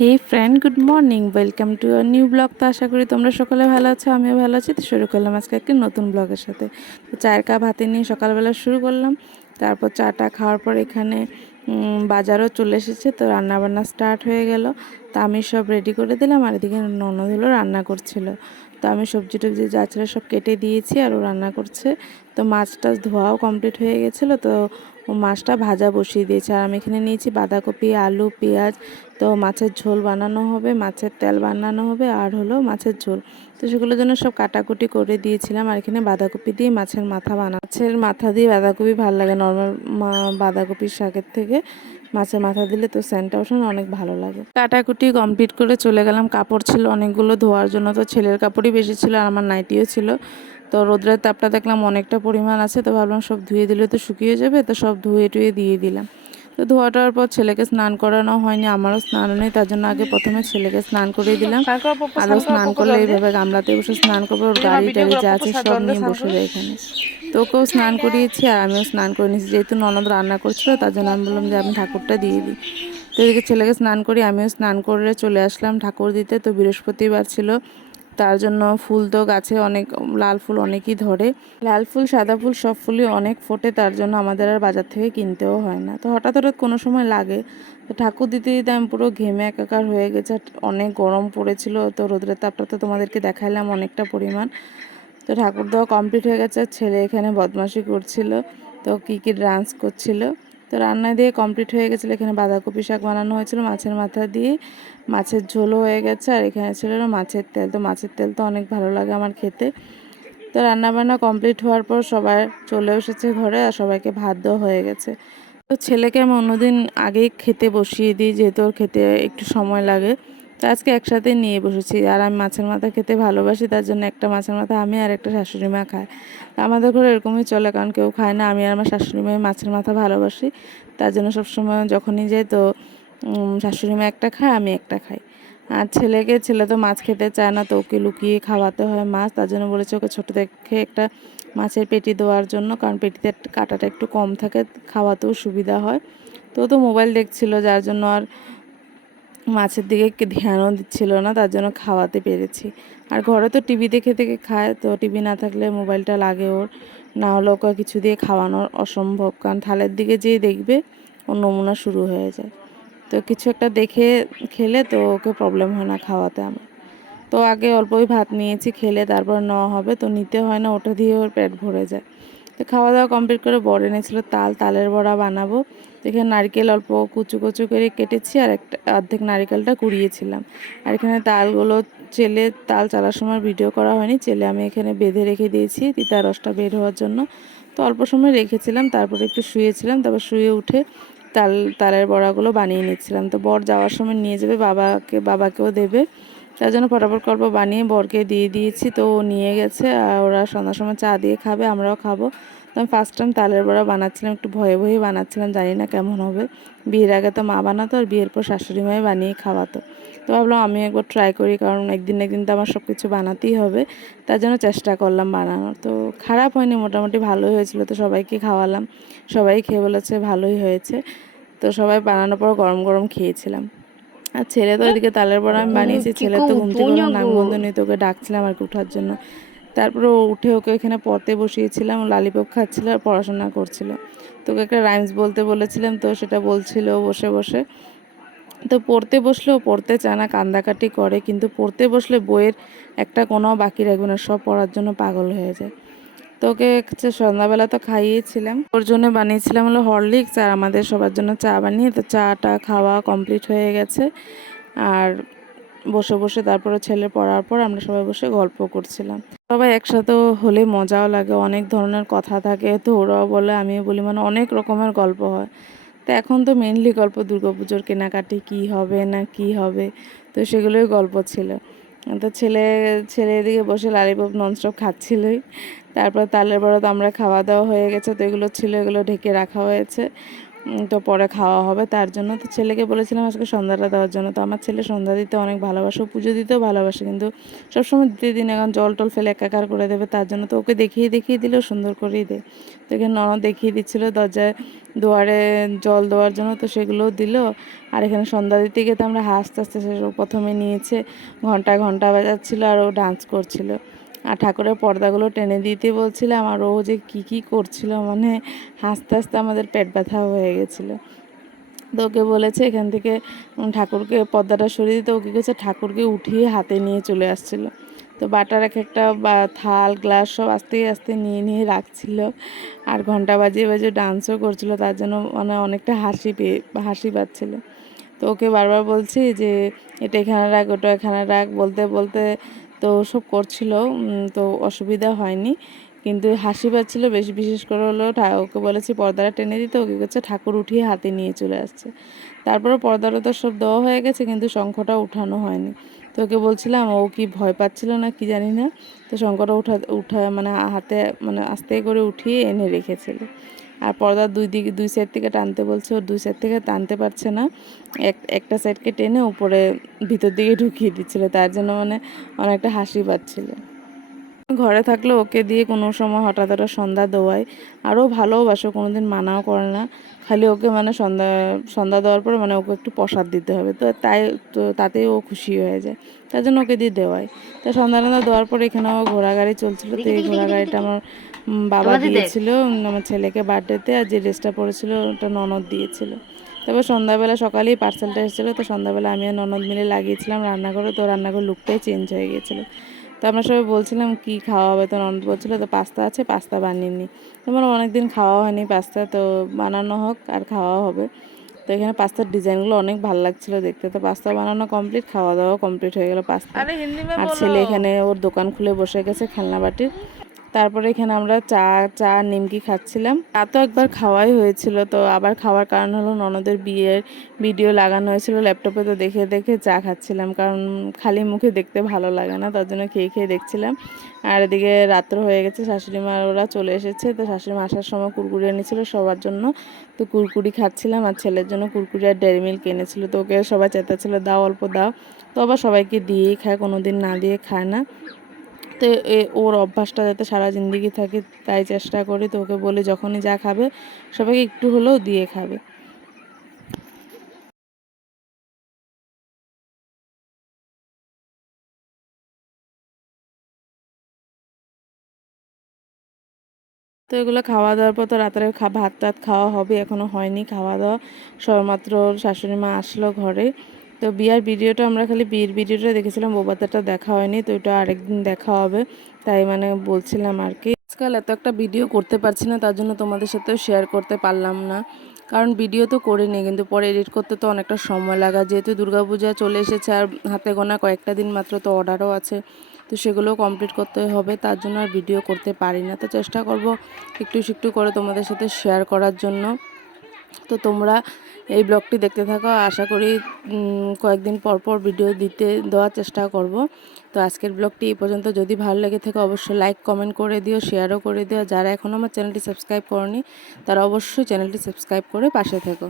Hey friend good morning welcome to our new blog তো আশা করি তোমরা সকালে ভালো আছো, আমিও ভালো আছি। তো শুরু করলাম আজকে একটি নতুন ব্লগের সাথে। তো চায়ের কাপ হাতে নিয়ে সকালবেলা শুরু করলাম। তারপর চাটা খাওয়ার পর এখানে বাজারও চলে এসেছে। তো রান্নাবান্না স্টার্ট হয়ে গেল। তো আমি সব রেডি করে দিলাম আর এদিকে ননদ হলো রান্না করছিল। তো আমি সবজি টবজি যা ছিল সব কেটে দিয়েছি আর ও রান্না করছে। তো মাছ টাছ ধোয়াও কমপ্লিট হয়ে গেছিল। তো ও মাছটা ভাজা বসিয়ে দিয়েছে। আর আমি এখানে নিয়েছি বাঁধাকপি, আলু, পেঁয়াজ। তো মাছের ঝোল বানানো হবে, মাছের তেল বানানো হবে, আর হলো মাছের ঝোল। তো সেগুলোর জন্য সব কাটাকুটি করে দিয়েছিলাম। আর এখানে বাঁধাকপি দিয়ে মাছের মাথা বানা মাছের মাথা দিয়ে বাঁধাকপি ভালো লাগে। নর্মাল বাঁধাকপির শাকের থেকে মাছের মাথা দিলে তো স্যান্টটা ওঠে অনেক ভালো লাগে। কাটাকুটি কমপ্লিট করে চলে গেলাম। কাপড় ছিল অনেকগুলো ধোয়ার জন্য তো ছেলের কাপড়ই বেশি ছিল আর আমার নাইটিও ছিল। তো রোদ্রের তাপটা দেখলাম অনেকটা পরিমাণ আছে তো ভাবলাম সব ধুয়ে দিলে তো শুকিয়ে যাবে তো সব ধুয়ে টুয়ে দিয়ে দিলাম। তো ধোয়াটার পর ছেলেকে স্নান করানো হয়নি আমারও স্নান নেই তার জন্য আগে প্রথমে ছেলেকে স্নান করিয়ে দিলাম। আরও স্নান করলে এইভাবে গামলাতে বসে স্নান করব গাড়ি টাড়ি যা আছে সব নিয়ে বসে যায় এখানে তো ওকেও স্নান করিয়েছি আর আমিও স্নান করে নিয়েছি। যেহেতু ননদ রান্না করছিল, তার জন্য আমি বললাম যে আমি ঠাকুরটা দিয়ে দিই। তো এদিকে ছেলেকে স্নান করি, আমিও স্নান করে চলে আসলাম ঠাকুর দিতে। তো বৃহস্পতিবার ছিল, তার জন্য ফুল তো গাছে অনেক, লাল ফুল অনেকই ধরে। লাল ফুল, সাদা ফুল সব ফুলই অনেক ফোটে, তার জন্য আমাদের আর বাজার থেকে কিনতেও হয় না। তো হঠাৎ হঠাৎ কোনো সময় লাগে। তো ঠাকুর দিতে দিতে আমি পুরো ঘেমে একাকার হয়ে গেছে অনেক গরম পড়েছিল। তো রোদ্রের তাপটা তো তোমাদেরকে দেখাইলাম, অনেকটা পরিমাণ। তো ঠাকুর দেওয়া কমপ্লিট হয়ে গেছে, আর ছেলে এখানে বদমাশি করছিল, তো কী কী ডান্স করছিল। তো রান্না দিয়ে কমপ্লিট হয়ে গেছিল, এখানে বাঁধাকপি শাক বানানো হয়েছিল মাছের মাথা দিয়ে। মাছের ঝোলও হয়ে গেছে, আর এখানে ছিল মাছের তেল, তো মাছের তেল তো অনেক ভালো লাগে আমার খেতে। তো রান্নাবান্না কমপ্লিট হওয়ার পর সবাই চলে এসেছে ঘরে, আর সবাইকে ভাত দেওয়া হয়ে গেছে। তো ছেলেকে আমি অন্যদিন আগেই খেতে বসিয়ে দিই, যেহেতু ওর খেতে একটু সময় লাগে। তো আজকে একসাথে নিয়ে বসেছি। আর আমি মাছের মাথা খেতে ভালোবাসি, তার জন্য একটা মাছের মাথা আমি আর একটা শাশুড়ি মা খায় আমাদের ঘরে এরকমই চলে, কারণ কেউ খায় না। আমি আর আমার শাশুড়ি মায়ের মাছের মাথা ভালোবাসি, তার জন্য সবসময় যখনই যাই তো শাশুড়ি মা একটা খায়, আমি একটা খাই। আর ছেলেকে, ছেলে তো মাছ খেতে চায় না, তো ওকে লুকিয়ে খাওয়াতে হয় মাছ। তার জন্য বলেছে ওকে ছোটো থেকে একটা মাছের পেটি দেওয়ার জন্য, কারণ পেটিতে কাটাটা একটু কম থাকে, খাওয়াতেও সুবিধা হয়। তো তো মোবাইল দেখছিল, যার জন্য আর মাছের দিকে ধ্যানও দিচ্ছিল না, তার জন্য খাওয়াতে পেরেছি। আর ঘরে তো টিভি দেখে দেখে খায়, তো টিভি না থাকলে মোবাইলটা লাগে ওর। না হলে ওকে কিছু দিয়ে খাওয়ানোর অসম্ভব, কারণ থালের দিকে যেই দেখবে, ওর নমুনা শুরু হয়ে যায়। তো কিছু একটা দেখে খেলে তো ওকে প্রবলেম হয় না খাওয়াতে আমার। তো আগে অল্পই ভাত নিয়েছি, খেলে তারপর নেওয়া হবে, তো নিতে হয় না, ওটা দিয়ে ওর পেট ভরে যায়। তো খাওয়া দাওয়া কমপ্লিট করে বড় এনেছিল তাল, তালের বড়া বানাবো। তো এখানে নারকেল অল্প কুচু কুচু করে কেটেছি আর একটা, অর্ধেক নারকেলটা কুড়িয়েছিলাম। আর এখানে তালগুলো চেলে, তাল চালার সময় ভিডিও করা হয়নি, চেলে আমি এখানে বেঁধে রেখে দিয়েছি তিতা রসটা বের হওয়ার জন্য। তো অল্প সময় রেখেছিলাম, তারপরে একটু শুয়েছিলাম, তারপর শুয়ে উঠে তাল, তালের বড়াগুলো বানিয়ে নিচ্ছিলাম। তো বর যাওয়ার সময় নিয়ে যাবে, বাবাকে, বাবাকেও দেবে। তার জন্য ফটাফট গল্প বানিয়ে বরকে দিয়ে দিয়েছি। তো ও নিয়ে গেছে, আর ওরা সন্ধ্যার সময় চা দিয়ে খাবে, আমরাও খাব। তো আমি ফার্স্ট টাইম তালের বড়া বানাচ্ছিলাম, একটু ভয়ে ভয়ে বানাচ্ছিলাম, জানি না কেমন হবে। বিয়ের আগে তো মা বানাতো, আর বিয়ের পর শাশুড়ি মায়ে বানিয়ে খাওয়াতো। তো ভাবলাম আমি একবার ট্রাই করি, কারণ একদিন একদিন তো আমার সব কিছু বানাতেই হবে। তার জন্য চেষ্টা করলাম বানানোর। তো খারাপ হয়নি, মোটামুটি ভালোই হয়েছিল। তো সবাইকে খাওয়ালাম, সবাই খেয়ে বলেছে ভালোই হয়েছে। তো সবাই বানানোর পর গরম গরম খেয়েছিলাম। আর ছেলে তো এদিকে তালের বড়া আমি বানিয়েছি ছেলে তো ঘুম থেকে নাক বন্ধ নিয়ে তোকে ডাকছিলাম আর কি ওঠার জন্য। তারপরে ও উঠে ওকে এখানে পড়তে বসিয়েছিলাম লালিপপ খাচ্ছিল আর পড়াশোনা করছিল। তোকে একটা রাইমস বলতে বলেছিলাম তো সেটা বলছিল বসে বসে। তো পড়তে বসলেও পড়তে চায় না কান্দাকাটি করে কিন্তু পড়তে বসলে বইয়ের একটা কোনো বাকি রাখবে না সব পড়ার জন্য পাগল হয়ে যায়। তো ওকে হচ্ছে সন্ধ্যাবেলা তো খাইয়েছিলাম। ওর জন্য বানিয়েছিলাম হলো হরলিক্স আর আমাদের সবার জন্য চা বানিয়ে, তো চাটা খাওয়া কমপ্লিট হয়ে গেছে। আর বসে বসে তারপরে ছেলে পড়ার পর আমরা সবাই বসে গল্প করছিলাম। সবাই একসাথে হলে মজাও লাগে, অনেক ধরনের কথা থাকে, তো ওরাও বলে, আমিও বলি মানে অনেক রকমের গল্প হয়। তো এখন তো মেনলি গল্প দুর্গাপুজোর কেনাকাটি, কি হবে না কি হবে, তো সেগুলোই গল্প ছিল। তো ছেলে ছেলে এদিকে বসে লালিপপ ননস্টপ খাচ্ছিলই। তারপর তালের বড়া আমরা খাওয়া দাওয়া হয়ে গেছে, তো এগুলো ছিল, এগুলো ঢেকে রাখা হয়েছে। তো পরে খাওয়া হবে তার জন্য। তো ছেলেকে বলেছিলাম আজকে সন্ধ্যাটা দেওয়ার জন্য। তো আমার ছেলে সন্ধ্যা দিতে অনেক ভালোবাসে পুজো দিতেও ভালোবাসে, কিন্তু সবসময় দিতে দিন এখন জল টল ফেলে একাকার করে দেবে, তার জন্য তো ওকে দেখিয়ে দেখিয়ে দিলেও সুন্দর করেই দেয়। তো এখানে ননদ দেখিয়ে দিচ্ছিল, দরজায় দুয়ারে জল দেওয়ার জন্য, তো সেগুলোও দিল। আর এখানে সন্ধ্যা দিতে গিয়ে তো আমরা হাসতে হাসতে প্রথমে নিয়েছে, ঘণ্টা ঘণ্টা বাজাচ্ছিল আর ও ডান্স করছিল। আর ঠাকুরের পর্দাগুলো টেনে দিতে বলছিলাম আর ও যে কী কী করছিল মানে হাসতে হাসতে আমাদের পেট ব্যথা হয়ে গেছিল। তো ওকে বলেছে এখান থেকে ঠাকুরকে পর্দাটা সরিয়ে দিতে। ওকে গেছে ঠাকুরকে উঠিয়ে হাতে নিয়ে চলে আসছিল। তো বাটার এক একটা বা থাল, গ্লাস সব আস্তে আস্তে নিয়ে নিয়ে রাখছিল। আর ঘণ্টা বাজিয়ে বাজিয়ে ডান্সও করছিল, তার জন্য মানে অনেকটা হাসি পেয়ে, হাসি পাচ্ছিল। তো ওকে বারবার বলছি যে, এটা এখানে রাখ, ওটা এখানে রাখ। বলতে বলতে তো সব করছিল তো অসুবিধা হয়নি। কিন্তু হাসি পাচ্ছিল বেশি, বিশেষ করে হলো ওকে বলেছি পর্দাটা টেনে দিতে। ওকে করছে ঠাকুর উঠিয়ে হাতে নিয়ে চলে আসছে। তারপরে পর্দাটা তো সব দেওয়া হয়ে গেছে, কিন্তু শঙ্খটা উঠানো হয়নি। তো ওকে বলছিলাম, ও কি ভয় পাচ্ছিল না কি জানি না? তো শঙ্খটা উঠা উঠা মানে হাতে মানে আস্তে করে উঠিয়ে এনে রেখেছিল। আর পর্দার দুই দিকে, দুই সাইড থেকে টানতে বলছে। ওর দুই সাইড থেকে টানতে পারছে না। এক, একটা সাইডকে টেনে উপরে, ভিতর দিকে ঢুকিয়ে দিচ্ছিল। তার জন্য মানে অনেকটা হাসি পাচ্ছিল। ঘরে থাকলে ওকে দিয়ে কোনো সময় হঠাৎ হঠাৎ সন্ধ্যা দেওয়াই। আরও ভালোবাসো কোনো দিন মানাও করে না। খালি ওকে মানে সন্ধ্যা সন্ধ্যা দেওয়ার পরে মানে ওকে একটু প্রসাদ দিতে হবে। তো তাই তো তাতেই ও খুশি হয়ে যায়। তার জন্য ওকে দিয়ে দেওয়াই। তো সন্ধ্যা টন্ধ্যা দেওয়ার পরে এখানেও ঘোড়া গাড়ি চলছিল। তো এই ঘোড়া গাড়িটা আমার বাবা দিয়েছিল আমার ছেলেকে বার্থডেতে আর যে ড্রেসটা পরেছিল ওটা ননদ দিয়েছিল। তারপর সন্ধ্যাবেলা সকালেই পার্সেলটা এসেছিল। তো সন্ধ্যাবেলা আমি আর ননদ মিলে লাগিয়েছিলাম রান্নাঘরে। তো রান্নাঘর লুকটাই চেঞ্জ হয়ে গিয়েছিল। তো আমরা সবাই বলছিলাম কি খাওয়া হবে? তো ননদ বলছিল তো পাস্তা আছে পাস্তা বানিয়ে নিই তোমার অনেকদিন খাওয়া হয়নি পাস্তা তো বানানো হোক আর খাওয়া হবে। তো এখানে পাস্তার ডিজাইনগুলো অনেক ভালো লাগছিল দেখতে। তো পাস্তা বানানো কমপ্লিট খাওয়া দাওয়া কমপ্লিট হয়ে গেল পাস্তা। আর ছেলে এখানে ওর দোকান খুলে বসে গেছে খেলনা বাটির তারপরে এখানে আমরা চা চা, নিমকি খাচ্ছিলাম। তা তো একবার খাওয়াই হয়েছিল, তো আবার খাওয়ার কারণ হলো ননদের বিয়ের ভিডিও লাগানো হয়েছিল ল্যাপটপে তো দেখে দেখে চা খাচ্ছিলাম, কারণ খালি মুখে দেখতে ভালো লাগে না, তার জন্য খেয়ে খেয়ে দেখছিলাম। আর এদিকে রাত্র হয়ে গেছে, শাশুড়ি মা ওরা চলে এসেছে, তো শাশুড়ি মা আসার সময় কুরকুরি এনেছিল সবার জন্য, তো কুরকুরি খাচ্ছিলাম আর ছেলের জন্য কুরকুরি আর ডেয়ারি মিল্ক এনেছিল, তো ওকে সবাই চেতাচ্ছিল দাও অল্প দাও। তো আবার সবাইকে দিয়েই খায় কোনো দিন না দিয়ে খায় না। তো ওর অভ্যাসটা যাতে সারা জিন্দগি থাকে, তাই চেষ্টা করি। তো ওকে বলি, যখনই যা খাবে, সবাইকে একটু হলেও দিয়ে খাবে। তো এগুলো খাওয়া দাওয়ার পর তো রাতের ভাত টাত খাওয়া হবে এখনও হয়নি। খাওয়া দাওয়া সবেমাত্র শাশুড়ি মা আসলো ঘরে। তো বিয়ার ভিডিওটা আমরা খালি বিয়ের ভিডিওটা দেখেছিলাম, বোবাতাটা দেখা হয়নি, তো ওটা আরেকদিন দেখা হবে। তাই মানে বলছিলাম আর কি। আজকাল এত একটা ভিডিও করতে পারছি না, তার জন্য তোমাদের সাথেও শেয়ার করতে পারলাম না। কারণ ভিডিও তো করিনি, কিন্তু পরে এডিট করতে তো অনেকটা সময় লাগা। যেহেতু দুর্গাপূজা চলে এসেছে আর হাতে গোনা কয়েকটা দিন মাত্র তো অর্ডারও আছে, তো সেগুলোও কমপ্লিট করতে হবে, তার জন্য আর ভিডিও করতে পারি না। তো চেষ্টা করব একটু একটু করে তোমাদের সাথে শেয়ার করার জন্য। তো তোমরা এই ব্লগটি দেখতে থাকো। আশা করি কয়েকদিন পর পর ভিডিও দিতে, দেওয়ার চেষ্টা করব। তো আজকের ব্লগটি এই পর্যন্ত। যদি ভালো লেগে থাকে, অবশ্যই লাইক কমেন্ট করে দিও শেয়ারও করে দিও। যারা এখনও আমার চ্যানেলটি সাবস্ক্রাইব করনি, তারা অবশ্যই চ্যানেলটি সাবস্ক্রাইব করে পাশে থেকো।